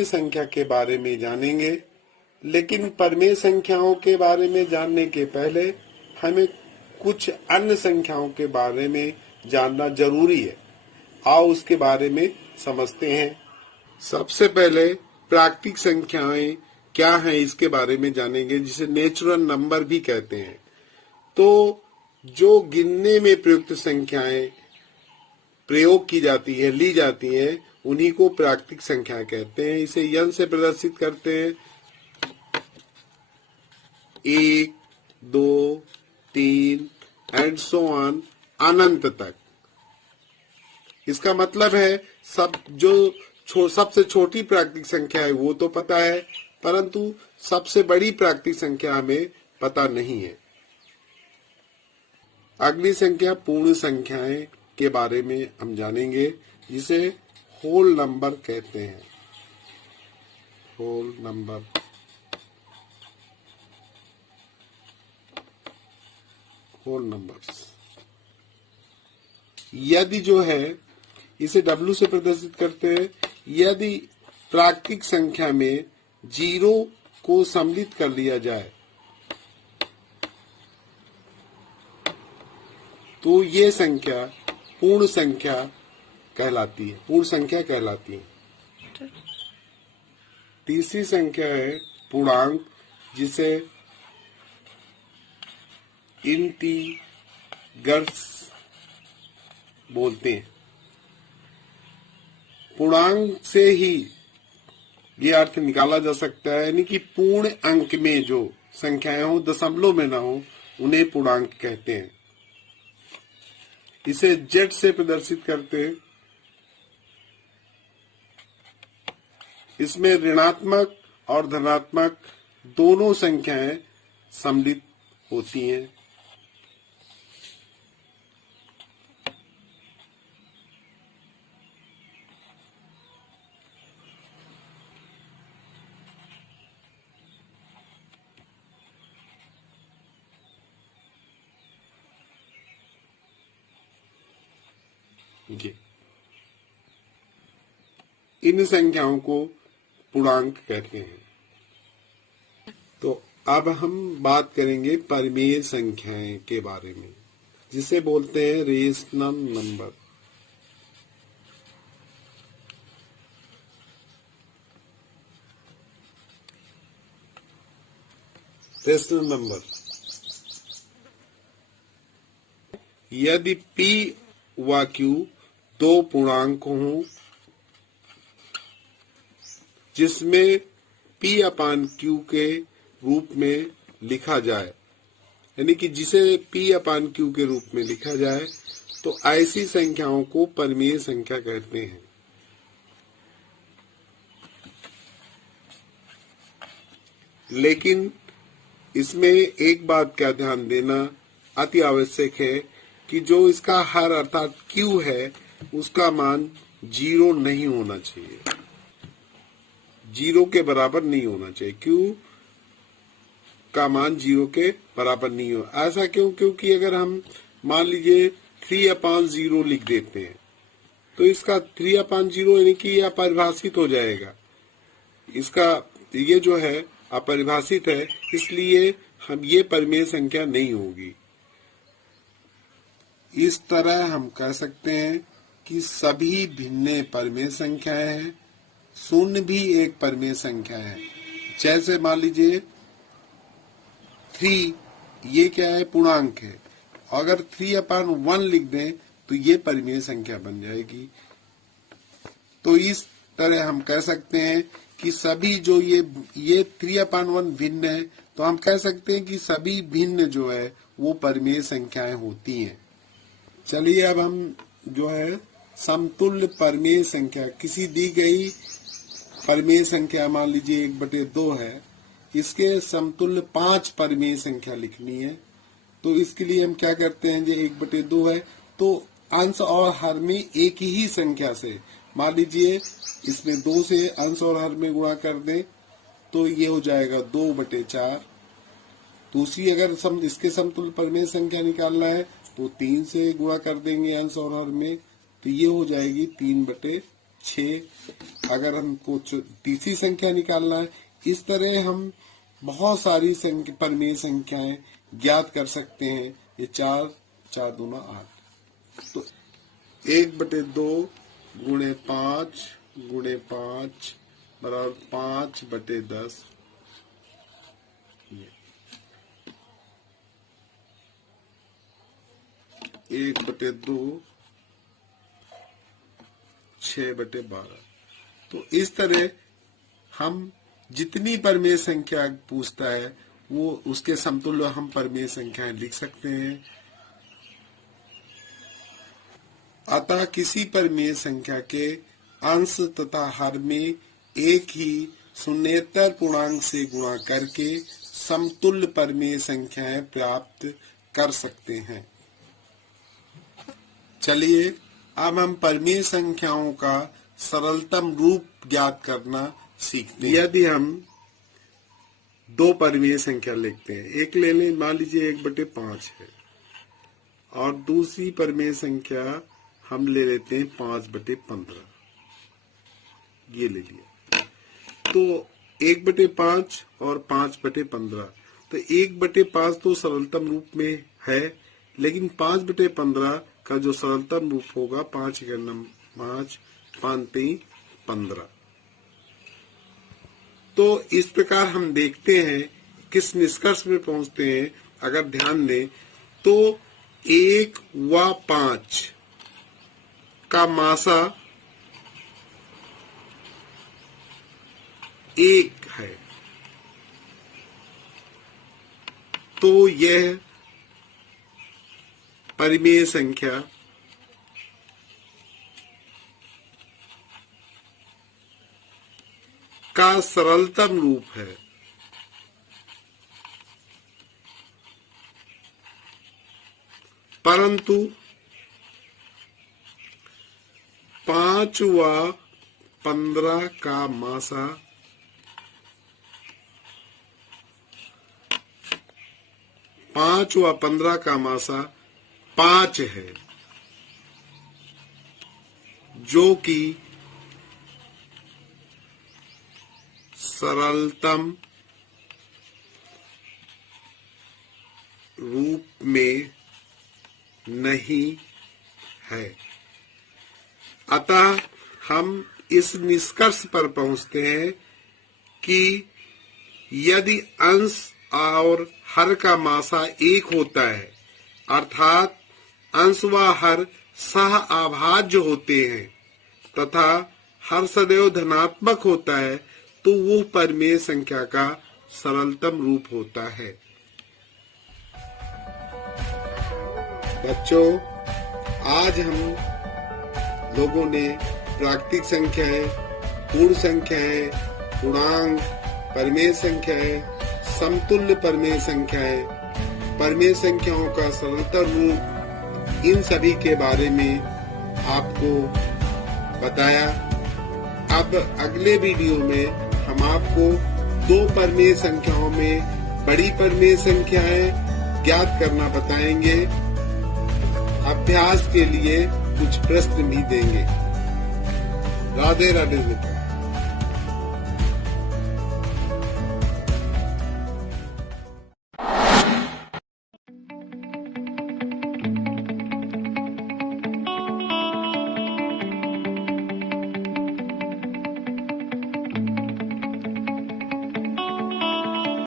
परिमेय संख्या के बारे में जानेंगे, लेकिन परिमेय संख्याओं के बारे में जानने के पहले हमें कुछ अन्य संख्याओं के बारे में जानना जरूरी है। आओ उसके बारे में समझते हैं। सबसे पहले प्राकृतिक संख्याएं क्या हैं इसके बारे में जानेंगे, जिसे नेचुरल नंबर भी कहते हैं। तो जो गिनने में प्रयुक्त संख्याएं प्रयोग की जाती है, ली जाती हैं, उन्हीं को प्राकृतिक संख्या कहते हैं। इसे यन से प्रदर्शित करते हैं, 1, 2, 3 एंड सो ऑन, अनंत तक। इसका मतलब है सबसे छोटी प्राकृतिक संख्या है वो तो पता है, परंतु सबसे बड़ी प्राकृतिक संख्या हमें पता नहीं है। अगली संख्या पूर्ण संख्याएं के बारे में हम जानेंगे, जिसे होल नंबर कहते हैं। Whole number, whole numbers. यदि जो है इसे W से प्रदर्शित करते हैं। यदि प्राकृतिक संख्या में 0 को सम्मिलित कर लिया जाए तो ये संख्या पूर्ण संख्या कहलाती है, पूर्ण संख्या कहलाती है। तीसरी संख्या है पूर्णांक, जिसे इंटीगर्स बोलते हैं। पूर्णांक से ही ये अर्थ निकाला जा सकता है, यानी कि पूर्ण अंक में जो संख्याएं हो, दशमलव में ना हो, उन्हें पूर्णांक कहते हैं। इसे Z से प्रदर्शित करते हैं। इसमें ऋणात्मक और धनात्मक दोनों संख्याएं सम्मिलित होती हैं। इन संख्याओं को पूर्णांक कहते हैं। तो अब हम बात करेंगे परिमेय संख्याएं के बारे में, जिसे बोलते हैं रेशनल नंबर। रेशनल नंबर, यदि P व Q दो पूर्णांक हों जिसमें P/Q के रूप में लिखा जाए, यानी कि जिसे P/Q के रूप में लिखा जाए, तो ऐसी संख्याओं को परिमेय संख्या कहते हैं। लेकिन इसमें एक बात का ध्यान देना अति आवश्यक है कि जो इसका हर अर्थात Q है, उसका मान 0 नहीं होना चाहिए, 0 के बराबर नहीं होना चाहिए। Q का मान 0 के बराबर नहीं हो। ऐसा क्यों? क्योंकि अगर हम मान लीजिए 3/0 लिख देते हैं, तो इसका 3/0 यानी कि यह अपरिभाषित हो जाएगा। इसका ये जो है अपरिभाषित है, इसलिए हम ये परिमेय संख्या नहीं होगी। इस तरह हम कह सकते हैं कि सभी भिन्न परिमेय संख्याएं हैं। शून्य भी एक परिमेय संख्या है। जैसे मान लीजिए 3, ये क्या है? पूर्णांक है। अगर 3/1 लिख दें तो ये परिमेय संख्या बन जाएगी। तो इस तरह हम कह सकते हैं कि सभी जो ये 3/1 भिन्न है, तो हम कह सकते हैं कि सभी भिन्न जो है वो परिमेय संख्याएं होती हैं। चलिए अब हम जो है समतुल्य परिमेय संख्या, किसी दी गई परिमेय संख्या मान लीजिए 1/2 है, इसके समतुल्य 5 परिमेय संख्या लिखनी है। तो इसके लिए हम क्या करते हैं, जो 1/2 है तो अंश और हर में एक ही संख्या से, मान लीजिए इसमें 2 से अंश और हर में गुणा कर दें तो ये हो जाएगा 2/4। दूसरी अगर इसके समतुल्य परिमेय संख्या निकालना है तो 3 से गुणा कर देंगे अंश और हर में, तो ये हो जाएगी 3/4। 6। अगर हमको तीसरी संख्या निकालना है, इस तरह हम बहुत सारी परिमेय संख्याएं ज्ञात कर सकते हैं। ये 4 4 दूना 8, तो 1/2 गुणे 5 बराबर 5/10। 1/2 6/12। तो इस तरह हम जितनी परिमेय संख्या पूछता है वो उसके समतुल्य हम परिमेय संख्याएं लिख सकते हैं। अतः किसी परिमेय संख्या के अंश तथा हर में एक ही शून्येतर पूर्णांक से गुणा करके समतुल्य परिमेय संख्याएं प्राप्त कर सकते हैं। चलिए अब हम परिमेय संख्याओं का सरलतम रूप ज्ञात करना सीखते हैं। यदि हम 2 परिमेय संख्या लिखते हैं, एक ले लें, मान लीजिए 1/5 है, और दूसरी परिमेय संख्या हम ले लेते हैं 5/15। ये ले लिया, तो 1/5 और 5/15, तो 1/5 तो सरलतम रूप में है, लेकिन 5/15 का जो सरलतम रूप होगा 5 5 5 15। तो इस प्रकार हम देखते हैं किस निष्कर्ष में पहुंचते हैं। अगर ध्यान दें तो 1 व 5 का मासा 1 है, तो यह परिमेय संख्या का सरलतम रूप है। परंतु 5 व 15 का मासा 5 है, जो कि सरलतम रूप में नहीं है। अतः हम इस निष्कर्ष पर पहुंचते हैं कि यदि अंश और हर का मासा 1 होता है, अर्थात अंश व हर सह अभाज्य होते हैं तथा हर सदैव धनात्मक होता है, तो वो परिमेय संख्या का सरलतम रूप होता है। बच्चों, आज हम लोगों ने प्राकृतिक संख्याएं, पूर्ण संख्याएं, पूर्णांक, परिमेय संख्याएं, समतुल्य परिमेय संख्याएं, परिमेय संख्याओं का सरलतम रूप, इन सभी के बारे में आपको बताया। अब अगले वीडियो में हम आपको 2 परिमेय संख्याओं में बड़ी परिमेय संख्याएं ज्ञात करना बताएंगे। अभ्यास के लिए कुछ प्रश्न भी देंगे। राधे राधे।